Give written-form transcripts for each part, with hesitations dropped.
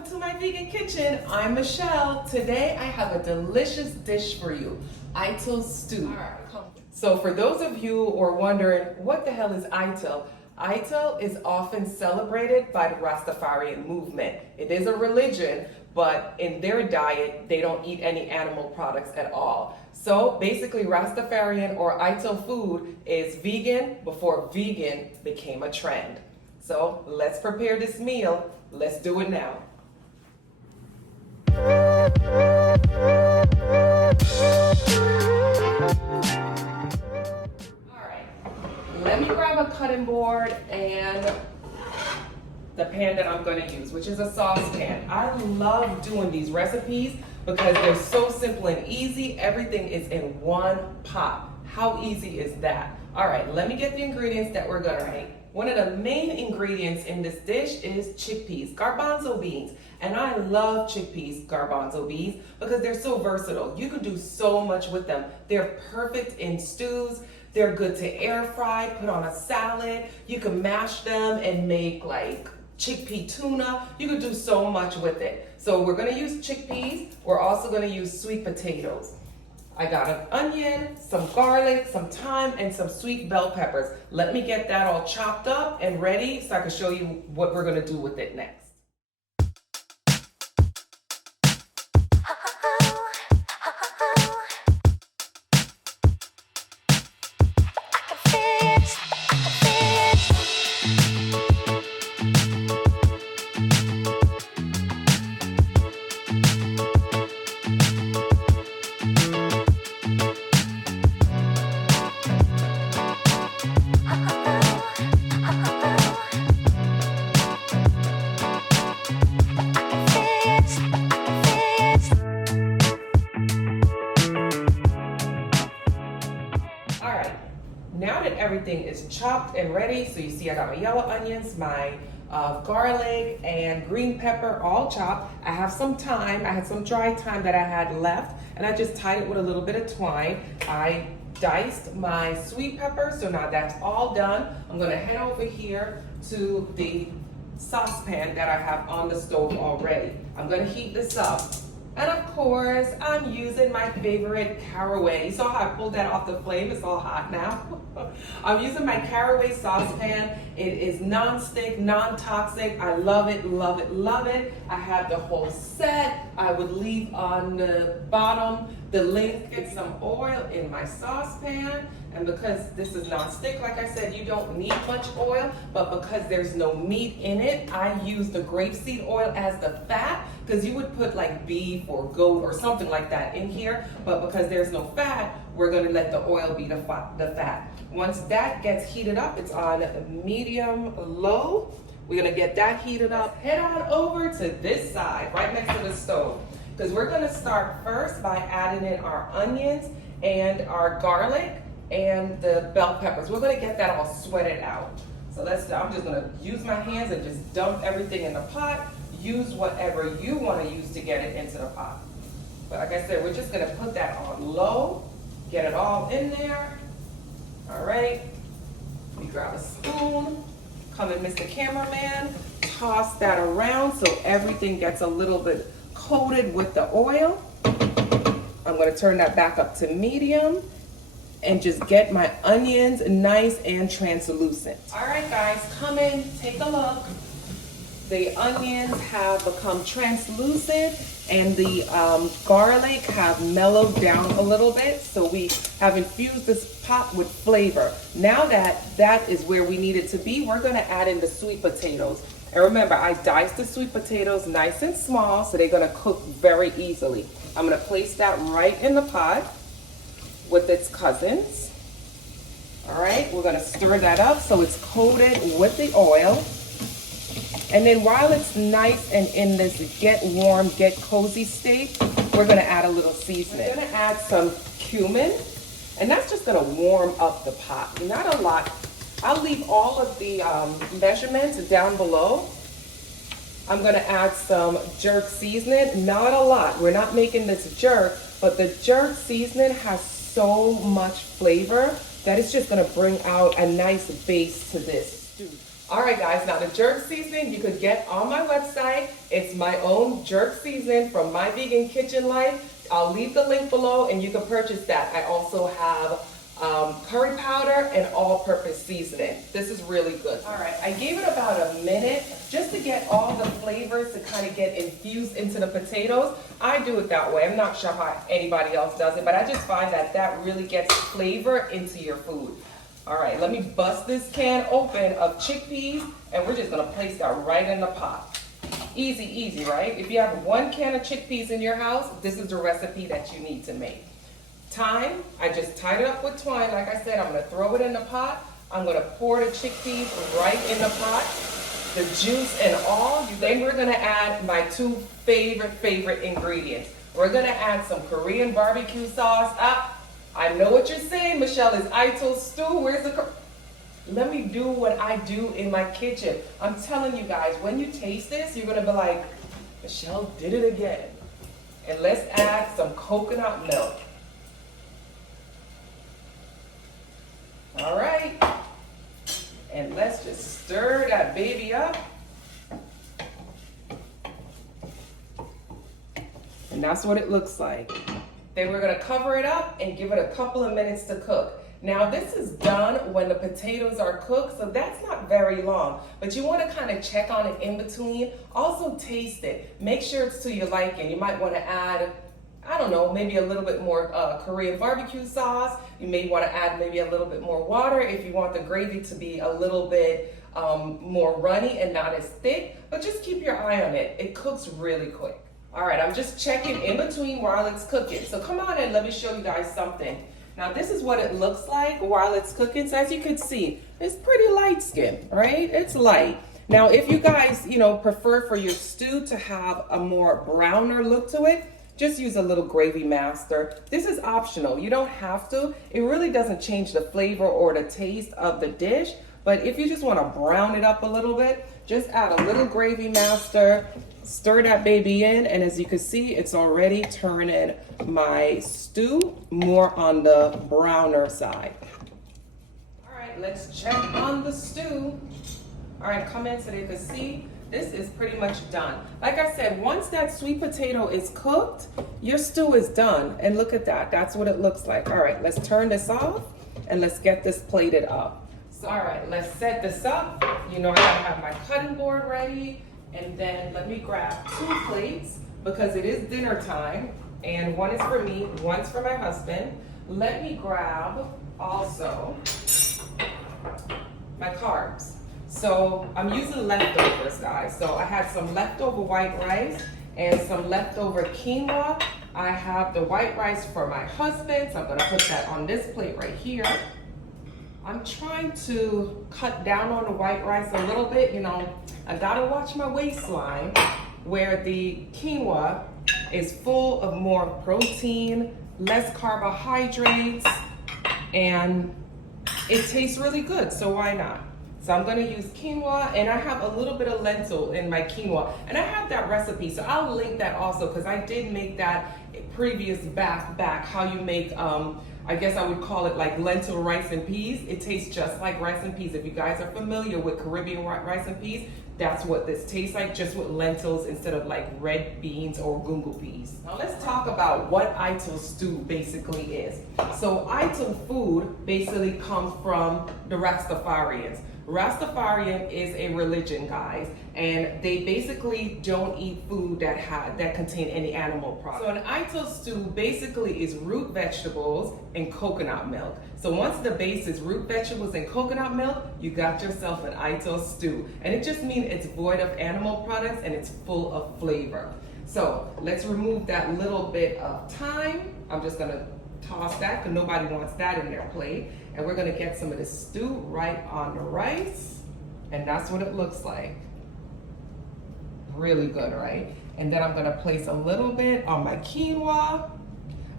welcome to my vegan kitchen. I'm Michelle. Today I have a delicious dish for you, Ital stew. All right, come. So for those of you who are wondering, what the hell is Ital? Ital is often celebrated by the Rastafarian movement. It is a religion, but in their diet, they don't eat any animal products at all. So basically Rastafarian or Ital food is vegan before vegan became a trend. So let's prepare this meal. Let's do it now. Alright, let me grab a cutting board and the pan that I'm going to use, which is a saucepan. I love doing these recipes because they're so simple and easy. Everything is in one pot. How easy is that? Alright, let me get the ingredients that we're going to make. One of the main ingredients in this dish is chickpeas, garbanzo beans. And I love chickpeas, garbanzo beans, because they're so versatile. You can do so much with them. They're perfect in stews. They're good to air fry, put on a salad. You can mash them and make like chickpea tuna. You can do so much with it. So we're gonna use chickpeas. We're also gonna use sweet potatoes. I got an onion, some garlic, some thyme, and some sweet bell peppers. Let me get that all chopped up and ready so I can show you what we're gonna do with it next. Now that everything is chopped and ready, so you see I got my yellow onions, my garlic and green pepper all chopped. I have some thyme. I had some dry thyme that I had left, and I just tied it with a little bit of twine. I diced my sweet pepper, so now that's all done. I'm gonna head over here to the saucepan that I have on the stove already. I'm gonna heat this up. And of course, I'm using my favorite caraway. You saw how I pulled that off the flame? It's all hot now. I'm using my caraway saucepan. It is non-stick, non-toxic. I love it, love it, love it. I have the whole set. I would leave on the bottom the link. Get some oil in my saucepan. And because this is non-stick, like I said, you don't need much oil, but because there's no meat in it, I use the grapeseed oil as the fat, because you would put like beef or goat or something like that in here, but because there's no fat, we're gonna let the oil be the fat. Once that gets heated up, it's on medium low. We're gonna get that heated up. Head on over to this side, right next to the stove, because we're gonna start first by adding in our onions and our garlic and the bell peppers. We're gonna get that all sweated out. So I'm just gonna use my hands and just dump everything in the pot. Use whatever you wanna use to get it into the pot. But like I said, we're just gonna put that on low, get it all in there. All right, we grab a spoon, come in Mr. Cameraman, toss that around so everything gets a little bit coated with the oil. I'm gonna turn that back up to medium and just get my onions nice and translucent. All right guys, come in, take a look. The onions have become translucent and the garlic have mellowed down a little bit. So we have infused this pot with flavor. Now that is where we need it to be, we're gonna add in the sweet potatoes. And remember, I diced the sweet potatoes nice and small so they're gonna cook very easily. I'm gonna place that right in the pot with its cousins. All right, we're gonna stir that up so it's coated with the oil. And then while it's nice and in this get warm, get cozy state, we're gonna add a little seasoning. We're gonna add some cumin, and that's just gonna warm up the pot, not a lot. I'll leave all of the measurements down below. I'm gonna add some jerk seasoning, not a lot. We're not making this jerk, but the jerk seasoning has so much flavor that it's just gonna bring out a nice base to this stew. All right, guys, now the jerk seasoning you could get on my website. It's my own jerk seasoning from My Vegan Kitchen Life. I'll leave the link below and you can purchase that. I also have curry powder and all-purpose seasoning. This is really good. All right, I gave it about a minute just to get all the flavors to kind of get infused into the potatoes. I do it that way. I'm not sure how anybody else does it, but I just find that that really gets flavor into your food. All right, let me bust this can open of chickpeas, and we're just gonna place that right in the pot. Easy, easy, right? If you have 1 can of chickpeas in your house, this is the recipe that you need to make. Thyme, I just tied it up with twine. Like I said, I'm gonna throw it in the pot. I'm gonna pour the chickpeas right in the pot, the juice and all. Then we're gonna add my 2 favorite ingredients. We're gonna add some Korean barbecue sauce. I know what you're saying, Michelle, is Ital stew. Where's the... Let me do what I do in my kitchen. I'm telling you guys, when you taste this, you're gonna be like, Michelle did it again. And let's add some coconut milk. All right, and let's just stir that baby up. And that's what it looks like. Then we're gonna cover it up and give it a couple of minutes to cook. Now this is done when the potatoes are cooked, so that's not very long, but you wanna kind of check on it in between. Also taste it, make sure it's to your liking. You might wanna add, I don't know, maybe a little bit more Korean barbecue sauce. You may want to add maybe a little bit more water if you want the gravy to be a little bit more runny and not as thick, but just keep your eye on it. It cooks really quick. All right, I'm just checking in between while it's cooking. So come on in, let me show you guys something. Now this is what it looks like while it's cooking. So as you can see, it's pretty light skin, right? It's light. Now if you guys, prefer for your stew to have a more browner look to it, just use a little gravy master. This is optional, you don't have to. It really doesn't change the flavor or the taste of the dish, but if you just wanna brown it up a little bit, just add a little gravy master, stir that baby in, and as you can see, it's already turning my stew more on the browner side. All right, let's check on the stew. All right, come in so they can see. This is pretty much done. Like I said, once that sweet potato is cooked, your stew is done. And look at that, that's what it looks like. All right, let's turn this off and let's get this plated up. So, all right, let's set this up. I gotta have my cutting board ready. And then let me grab 2 plates because it is dinner time. And one is for me, one's for my husband. Let me grab also my carbs. So I'm using leftovers, guys. So I had some leftover white rice and some leftover quinoa. I have the white rice for my husband, so I'm gonna put that on this plate right here. I'm trying to cut down on the white rice a little bit. I gotta watch my waistline, where the quinoa is full of more protein, less carbohydrates, and it tastes really good, so why not? So I'm gonna use quinoa, and I have a little bit of lentil in my quinoa, and I have that recipe, so I'll link that also, because I did make that previous back how you make, I guess I would call it like lentil rice and peas. It tastes just like rice and peas. If you guys are familiar with Caribbean rice and peas, that's what this tastes like, just with lentils instead of like red beans or gungo peas. Now let's talk about what Ital stew basically is. So Ital food basically comes from the Rastafarians. Rastafarian is a religion, guys, and they basically don't eat food that contain any animal products. So an Ital stew basically is root vegetables and coconut milk. So once the base is root vegetables and coconut milk, you got yourself an Ital stew. And it just means it's void of animal products and it's full of flavor. So let's remove that little bit of thyme. I'm just gonna toss that because nobody wants that in their plate. And we're gonna get some of this stew right on the rice. And that's what it looks like. Really good, right? And then I'm gonna place a little bit on my quinoa,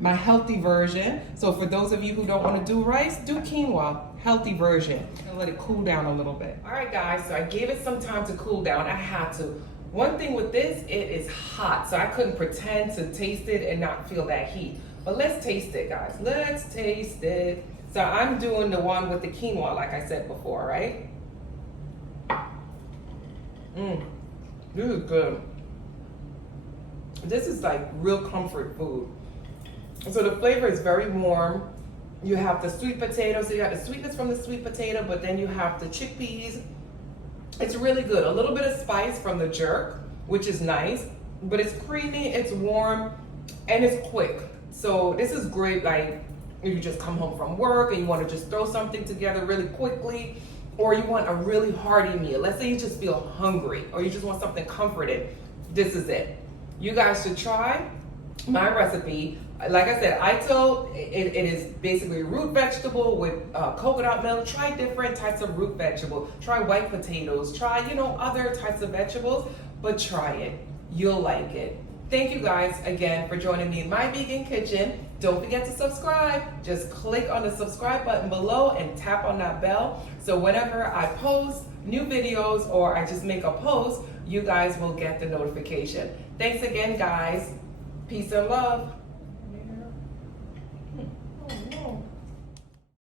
my healthy version. So for those of you who don't wanna do rice, do quinoa, healthy version. And let it cool down a little bit. All right, guys, so I gave it some time to cool down. I had to. One thing with this, it is hot, so I couldn't pretend to taste it and not feel that heat. But let's taste it, guys. Let's taste it. So I'm doing the one with the quinoa, like I said before, right? This is good. This is like real comfort food. So the flavor is very warm. You have the sweet potato, so you got the sweetness from the sweet potato, but then you have the chickpeas. It's really good. A little bit of spice from the jerk, which is nice, but it's creamy, it's warm, and it's quick. So this is great, like if you just come home from work and you want to just throw something together really quickly, or you want a really hearty meal. Let's say you just feel hungry, or you just want something comforting. This is it. You guys should try my recipe. Like I said, Ital, it is basically root vegetable with coconut milk. Try different types of root vegetable. Try white potatoes. Try, other types of vegetables, but try it. You'll like it. Thank you guys again for joining me in my vegan kitchen. Don't forget to subscribe. Just click on the subscribe button below and tap on that bell. So whenever I post new videos or I just make a post, you guys will get the notification. Thanks again, guys. Peace and love.